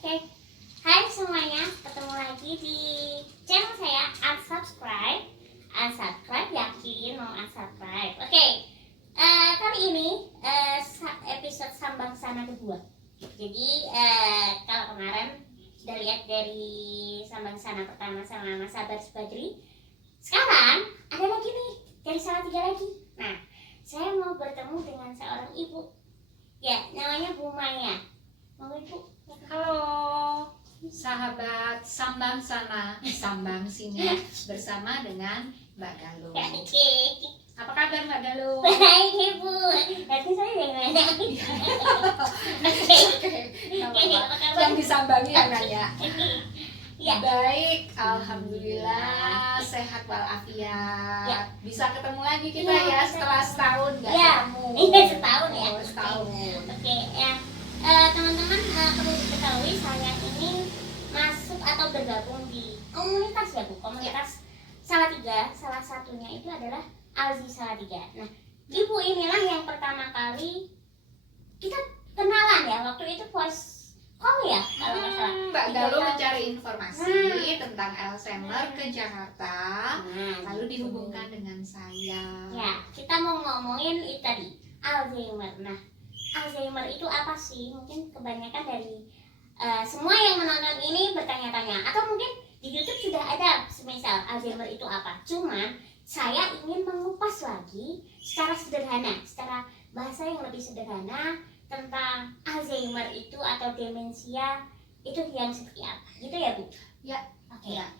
Oke, hai semuanya, ketemu lagi di channel saya Unsubscribe. Unsubscribe, yakin mau unsubscribe. Oke, kali ini episode Sambang Sana kedua. Jadi kalau kemarin sudah lihat dari Sambang Sana pertama sama Mas Sabar Subadri, sekarang ada lagi nih dari Salatiga lagi. Nah, saya mau bertemu dengan seorang ibu. Ya, namanya Bu Maya. Mau ibu? Halo sahabat Sambang Sana, Sambang Sini bersama dengan Mbak Galuh. Oke. Apa kabar Mbak Galuh? Baik ibu. Nanti saya yang nanya. Yang disambangi yang nanya. Ya. Baik, alhamdulillah sehat walafiat. Ya. Bisa ketemu lagi kita Ya, ya setelah setahun nggak Ya. ketemu. Iya, setahun ya. Oh, setahun. Oke, ya. Teman-teman perlu diketahui saya ini masuk atau bergabung di komunitas ya Bu, komunitas Salatiga. Salah satunya itu adalah Alzi Salatiga. Nah, ibu inilah yang pertama kali kita kenalan ya, waktu itu voice call ya kalau nggak salah. Mbak Galuh mencari informasi Hmm. tentang Alzheimer ke Jakarta, lalu dihubungkan dengan saya. Ya, kita mau ngomongin itu tadi, Alzheimer. Nah, Alzheimer itu apa sih? Mungkin kebanyakan dari semua yang menonton ini bertanya-tanya, atau mungkin di YouTube sudah ada semisal Alzheimer itu apa. Cuman saya ingin mengupas lagi secara sederhana, secara bahasa yang lebih sederhana tentang Alzheimer itu atau demensia itu yang seperti apa. Gitu ya Bu? Ya. Oke. Ya.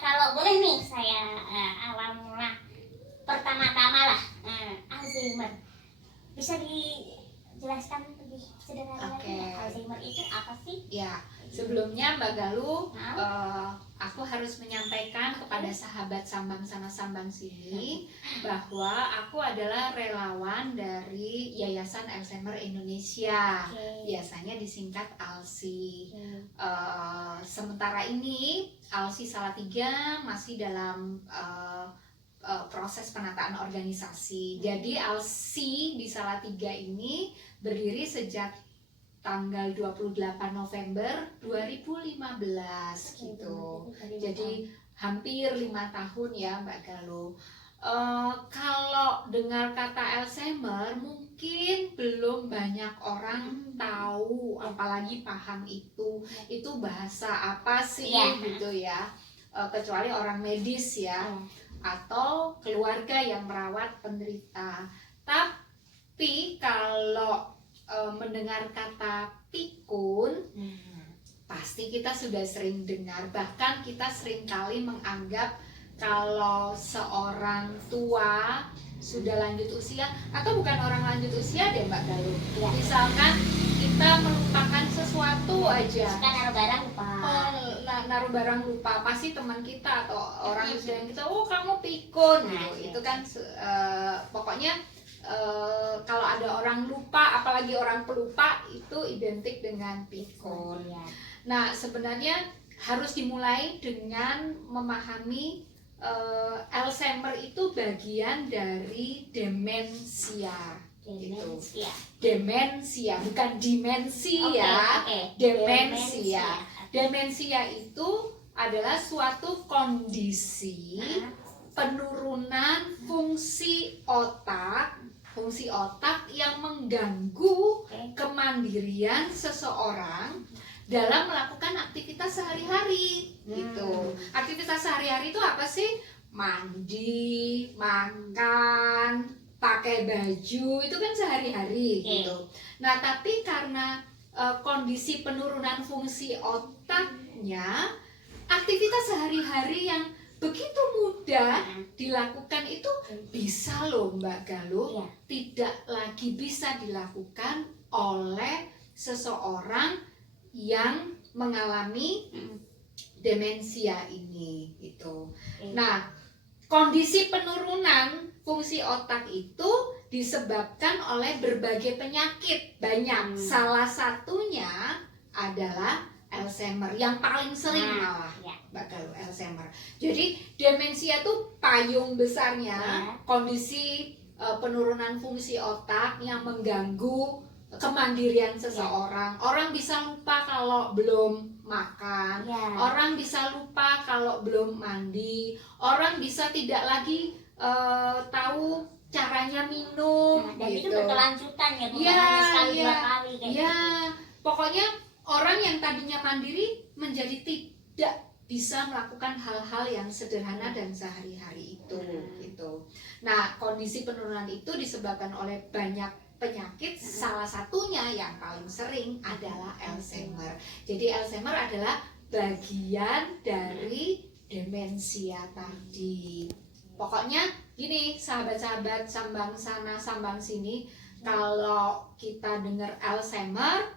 Kalau boleh nih saya awamlah pertama-tama lah Alzheimer. Bisa dijelaskan lebih sederhana lagi Oke. nggak? Alzheimer itu apa sih? Ya, sebelumnya Mbak Galuh, Nah. aku harus menyampaikan kepada sahabat Sambang Sana Sambang Sini bahwa aku adalah relawan dari Yayasan Alzheimer Indonesia. Oke. Biasanya disingkat ALSI. Oke. Sementara ini ALSI Salatiga masih dalam proses penataan organisasi. Jadi ALSI di Salatiga ini berdiri sejak tanggal 28 November 2015 gitu. Jadi hampir 5 tahun ya Mbak Galuh. Kalau dengar kata Alzheimer mungkin belum banyak orang tahu, apalagi paham itu bahasa apa sih gitu ya. Kecuali orang medis ya, atau keluarga yang merawat penderita. Tapi kalau mendengar kata pikun, pasti kita sudah sering dengar. Bahkan kita sering kali menganggap kalau seorang tua sudah lanjut usia, atau bukan orang lanjut usia deh Mbak Galuh, misalkan kita melupakan sesuatu aja, Suka naruh barang lupa. naruh barang lupa, pasti teman kita atau orang di sekeliling kita, oh kamu pikun gitu. Itu kan pokoknya kalau ada orang lupa, apalagi orang pelupa, itu identik dengan pikun. Nah, sebenarnya harus dimulai dengan memahami Alzheimer itu bagian dari demensia. Demensia. Demensia, bukan dimensi ya. Demensia. Demensia itu adalah suatu kondisi penurunan fungsi otak yang mengganggu kemandirian seseorang dalam melakukan aktivitas sehari-hari gitu. Aktivitas sehari-hari itu apa sih? Mandi, makan, pakai baju, itu kan sehari-hari gitu. Nah, tapi karena kondisi penurunan fungsi otaknya, aktivitas sehari-hari yang begitu mudah dilakukan itu bisa loh Mbak Galuh, tidak lagi bisa dilakukan oleh seseorang yang mengalami demensia ini gitu. Nah, kondisi penurunan fungsi otak itu disebabkan oleh berbagai penyakit banyak. Salah satunya adalah Alzheimer, yang paling sering malah Mbak Galuh, Alzheimer. Jadi demensia itu payung besarnya kondisi penurunan fungsi otak yang mengganggu kemandirian seseorang. Orang bisa lupa kalau belum makan, Ya. orang bisa lupa kalau belum mandi, orang bisa tidak lagi tahu caranya minum, Nah, dan itu gitu. berkelanjutan ya, bukan Iya, hanya sekali iya, dua kali kayak iya. gitu. Pokoknya orang yang tadinya mandiri menjadi tidak bisa melakukan hal-hal yang sederhana dan sehari-hari itu, gitu. Nah, kondisi penurunan itu disebabkan oleh banyak penyakit, salah satunya yang paling sering adalah Alzheimer. Jadi Alzheimer adalah bagian dari demensia tadi. Pokoknya gini, sahabat-sahabat sambang sana sambang sini, kalau kita dengar Alzheimer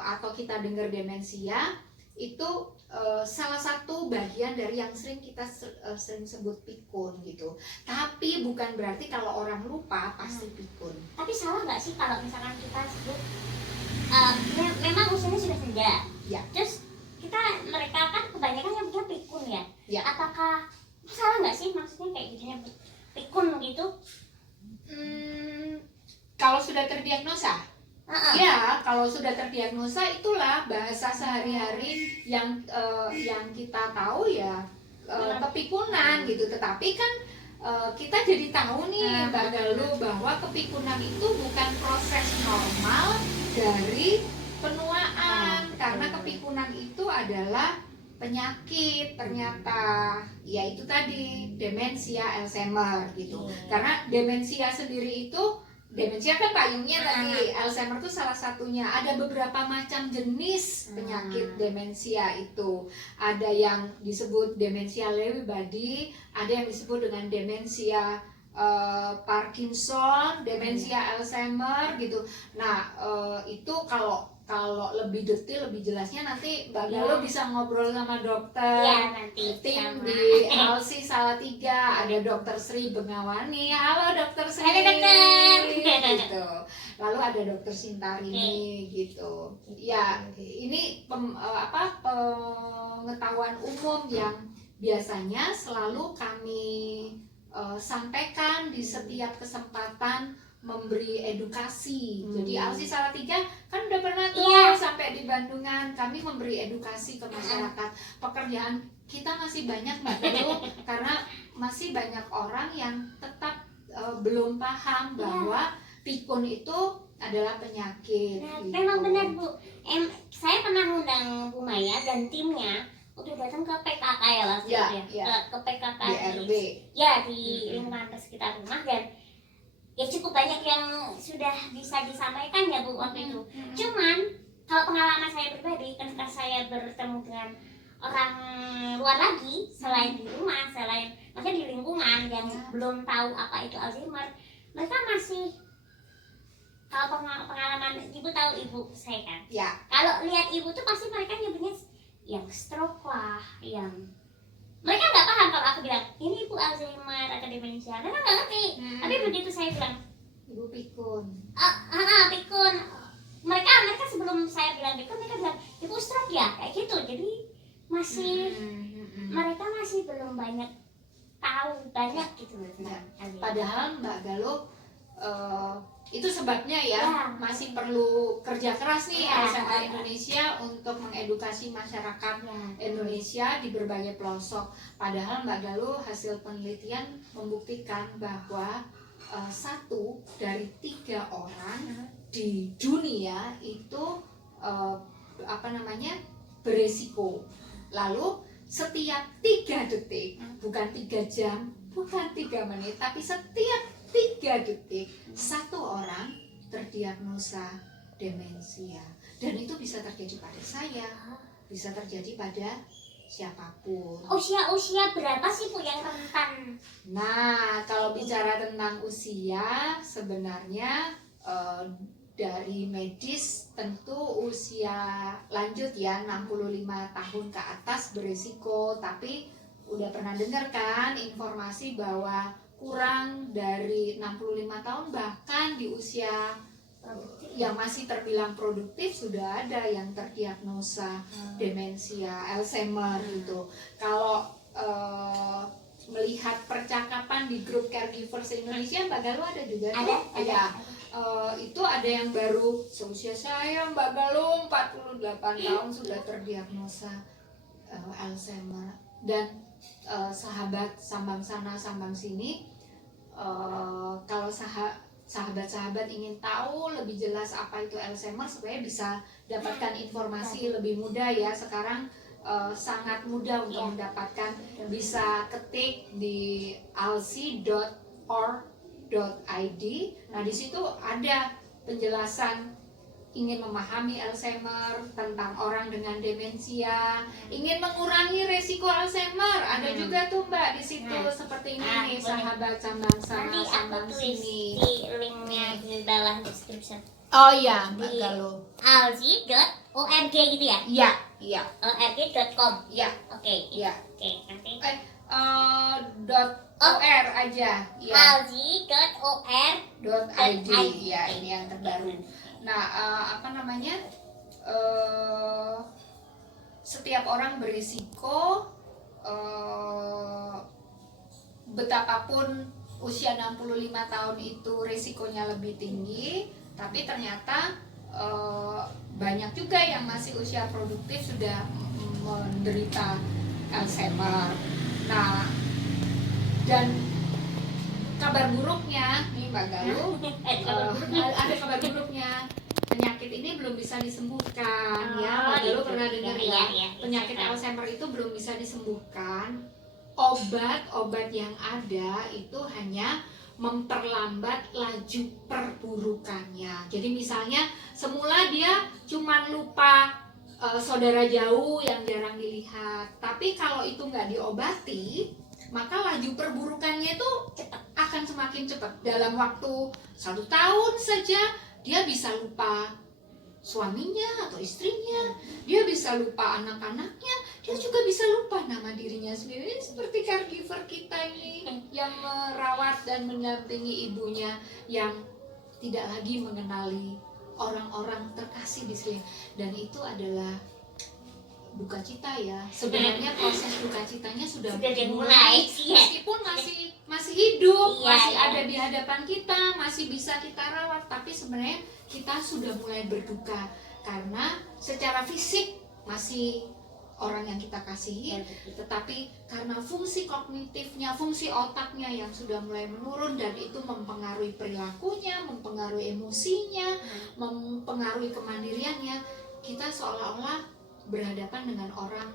atau kita dengar demensia, itu salah satu bagian dari yang sering kita sering sebut pikun gitu. Tapi bukan berarti kalau orang lupa pasti pikun. Tapi salah nggak sih kalau misalkan kita sebut memang usianya sudah senja, Ya. terus mereka kan kebanyakan yang punya pikun ya. Ya. Apakah salah nggak sih maksudnya kayak gitu nyebut pikun gitu? Kalau sudah terdiagnosa, ya kalau sudah terdiagnosa itulah bahasa sehari-hari yang kita tahu ya kepikunan gitu. Tetapi kan kita jadi tahu nih Mbak Galuh bahwa kepikunan itu bukan proses normal dari penuaan, karena kepikunan itu adalah penyakit ternyata, yaitu tadi demensia Alzheimer gitu. Karena demensia sendiri itu, demensia kan payungnya tadi, Alzheimer itu salah satunya. Ada beberapa macam jenis penyakit demensia itu. Ada yang disebut demensia Lewy body, ada yang disebut dengan demensia Parkinson, demensia Alzheimer gitu. Nah, itu kalau lebih detail, lebih jelasnya nanti Mbak Galuh bisa ngobrol sama dokter. Ya, nanti tim sama. di Alsi Salatiga, ada Dokter Sri Bengawani. Halo Dokter Sri. Halo, Dokter. Gitu. Lalu ada Dokter Sintarini gitu. Ya, ini pengetahuan umum yang biasanya selalu kami sampaikan di setiap kesempatan memberi edukasi. Jadi Alsi Salatiga kan udah pernah tuh sampai di Bandungan, kami memberi edukasi ke masyarakat. Pekerjaan kita masih banyak Mbak Galuh karena masih banyak orang yang tetap belum paham bahwa pikun itu adalah penyakit. Nah, gitu. memang benar Bu. Saya pernah ngundang Bu Maya dan timnya udah datang ke PKK ya waktu Ya, itu ya. Ke PKK Di RW. di lingkungan sekitar rumah, dan ya cukup banyak yang sudah bisa disampaikan ya Bu waktu itu. Cuman kalau pengalaman saya pribadi, ketika saya bertemu dengan orang luar lagi selain di rumah, maksudnya di lingkungan yang belum tahu apa itu Alzheimer, mereka masih, kalau pengalaman Ibu tahu Ibu saya kan, Ya. kalau lihat Ibu tuh pasti mereka nyebutnya yang stroke lah, yang mereka nggak paham kalau aku bilang ini Ibu Alzheimer atau demensia, mereka nggak ngerti. Tapi begitu saya bilang Ibu pikun. pikun, mereka sebelum saya bilang pikun, mereka bilang Ibu stroke ya, kayak gitu. Jadi masih mereka masih belum banyak tahu banyak gitu tentang Alzheimer. Padahal Mbak Galuh itu sebabnya ya masih perlu kerja keras nih LSMA Indonesia untuk mengedukasi masyarakat Indonesia di berbagai pelosok. Padahal Mbak Galuh, hasil penelitian membuktikan bahwa 1 dari 3 orang di dunia itu beresiko. Lalu setiap 3 detik, bukan 3 jam, bukan 3 menit, tapi setiap 3 detik 1 orang terdiagnosa demensia. Dan itu bisa terjadi pada saya, bisa terjadi pada siapapun. Usia berapa sih Bu yang rentan? Nah, kalau bicara tentang usia, sebenarnya dari medis tentu usia lanjut ya, 65 tahun ke atas berisiko. Tapi udah pernah dengar kan informasi bahwa kurang dari 65 tahun bahkan di usia yang masih terbilang produktif sudah ada yang terdiagnosa demensia Alzheimer gitu. Kalau melihat percakapan di grup caregivers Indonesia, Mbak Galuh ada juga Ada. itu ada yang baru seusia saya, Mbak Galung, 48 tahun sudah terdiagnosa Alzheimer. Dan sahabat sambang sana sambang sini, kalau sahabat-sahabat ingin tahu lebih jelas apa itu Alzheimer supaya bisa dapatkan informasi lebih mudah ya, sekarang sangat mudah untuk mendapatkan, bisa ketik di alsi.org.id. Nah, di situ ada penjelasan ingin memahami Alzheimer, tentang orang dengan demensia, ingin mengurangi resiko Alzheimer, ada juga tuh Mbak di situ, seperti ini nih, sahabat sambang sana Nanti aku sambang tulis sini. di linknya di bawah description. Oh iya, Mbak Di Galuh. alzi.org gitu ya? Iya, iya, org.com. iya, Oke. iya. Oke, nanti .or aja, ya. alzi.or.id. .id, ya, ini yang terbaru. Nah, apa namanya? Setiap orang berisiko, betapapun usia 65 tahun itu risikonya lebih tinggi, tapi ternyata banyak juga yang masih usia produktif sudah menderita Alzheimer. Nah, dan kabar buruknya nih Mbak Galuh, ada kabar buruknya, penyakit ini belum bisa disembuhkan ya, Mbak Galuh pernah dengar ya, penyakit Alzheimer itu belum bisa disembuhkan. Obat-obat yang ada itu hanya memperlambat laju perburukannya. Jadi misalnya semula dia cuma lupa saudara jauh yang jarang dilihat, tapi kalau itu nggak diobati, maka laju perburukannya itu akan semakin cepat. Dalam waktu 1 tahun saja dia bisa lupa suaminya atau istrinya, dia bisa lupa anak-anaknya, dia juga bisa lupa nama dirinya sendiri. Ini seperti caregiver kita ini yang merawat dan mendampingi ibunya yang tidak lagi mengenali orang-orang terkasih di sini. Dan itu adalah duka cita ya. Sebenarnya proses duka citanya sudah dimulai, meskipun masih hidup, masih ada di hadapan kita, masih bisa kita rawat, tapi sebenarnya kita sudah mulai berduka karena secara fisik masih orang yang kita kasihi, tetapi karena fungsi kognitifnya, fungsi otaknya yang sudah mulai menurun, dan itu mempengaruhi perilakunya, mempengaruhi emosinya, mempengaruhi kemandiriannya, kita seolah-olah berhadapan dengan orang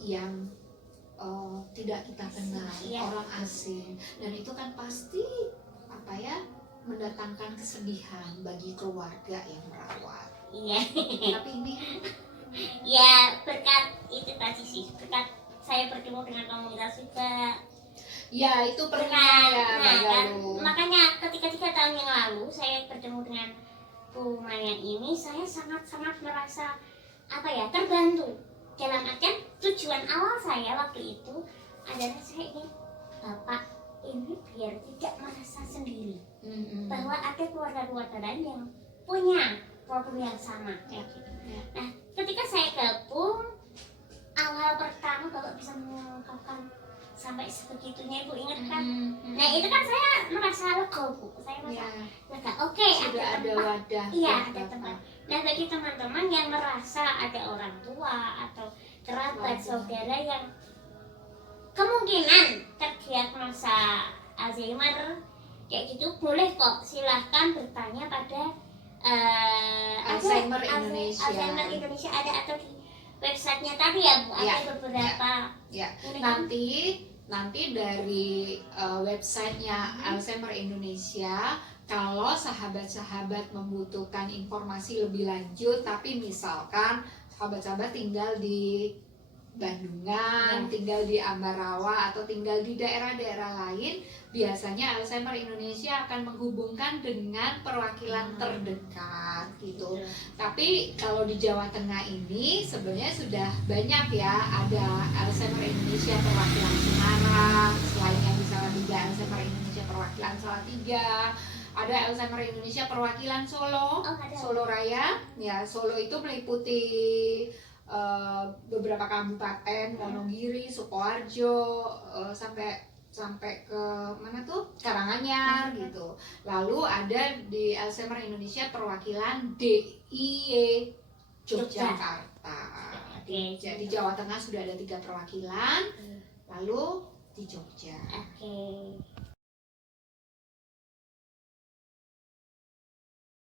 yang tidak kita kenal, orang asing, dan itu kan pasti mendatangkan kesedihan bagi keluarga yang merawat. Iya. Tapi ini ya berkat itu tadi sih, berkat saya bertemu dengan komunitas juga. Ya itu pernah ya, makanya ketika 3 tahun yang lalu saya bertemu dengan rumah yang ini, saya sangat-sangat merasa terbantu. Dalam artian tujuan awal saya waktu itu adalah saya ingin Bapak ini biar tidak merasa sendiri, bahwa ada keluarga-keluarga lain yang punya problem yang sama kayak gitu. Nah, ketika saya gabung, awal pertama Bapak bisa mengungkapkan sampai sebegitunya, Ibu ingat kan? Nah, itu kan saya merasa lega, Bu. Saya merasa lega. Oke, ada wadah. Iya, ada tempat. Nah, bagi teman-teman yang merasa ada orang tua atau kerabat saudara yang kemungkinan terdiagnosa Alzheimer kayak gitu, boleh kok silahkan bertanya pada Alzheimer Indonesia. Alzheimer Indonesia ada, atau di websitenya tadi ya Bu, ada beberapa. Nanti dari websitenya Alzheimer Indonesia, kalau sahabat-sahabat membutuhkan informasi lebih lanjut, tapi misalkan sahabat-sahabat tinggal di Bandungan, tinggal di Ambarawa, atau tinggal di daerah-daerah lain, biasanya Alzheimer Indonesia akan menghubungkan dengan perwakilan terdekat gitu. Tapi kalau di Jawa Tengah ini sebenarnya sudah banyak ya, ada Alzheimer Indonesia perwakilan Semarang, selain yang di Salatiga Alzheimer Indonesia perwakilan Salatiga, ada Alzheimer Indonesia perwakilan Solo, Solo Raya. Ya, Solo itu meliputi beberapa kabupaten, Wonogiri, Sukoharjo, sampai sampai ke mana tuh Karanganyar gitu. Lalu ada di Alzheimer Indonesia perwakilan DIY Yogyakarta. Oke. Jadi Jawa Tengah sudah ada 3 perwakilan, lalu di Jogja. Oke.